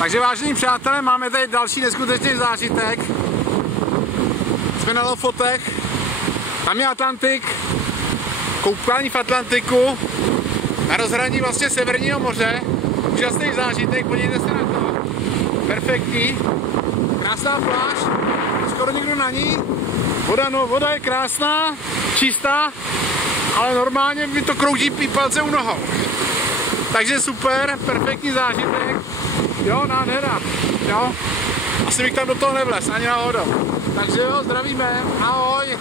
Takže vážení přátelé, máme tady další neskutečný zážitek. Jsme na Lofotech, tam je Atlantik, koupání v Atlantiku, na rozhraní vlastně Severního moře. Úžasný zážitek, podívejte se na to. Perfektní, krásná pláž, skoro nikdo na ní. Voda je krásná, čistá, ale normálně mi to kroutí palce u nohou. Takže super, perfektní zážitek. Jo, nádhera. Jo. Asi bych tam do toho nevlez, ani náhodou. Takže jo, zdravíme, ahoj.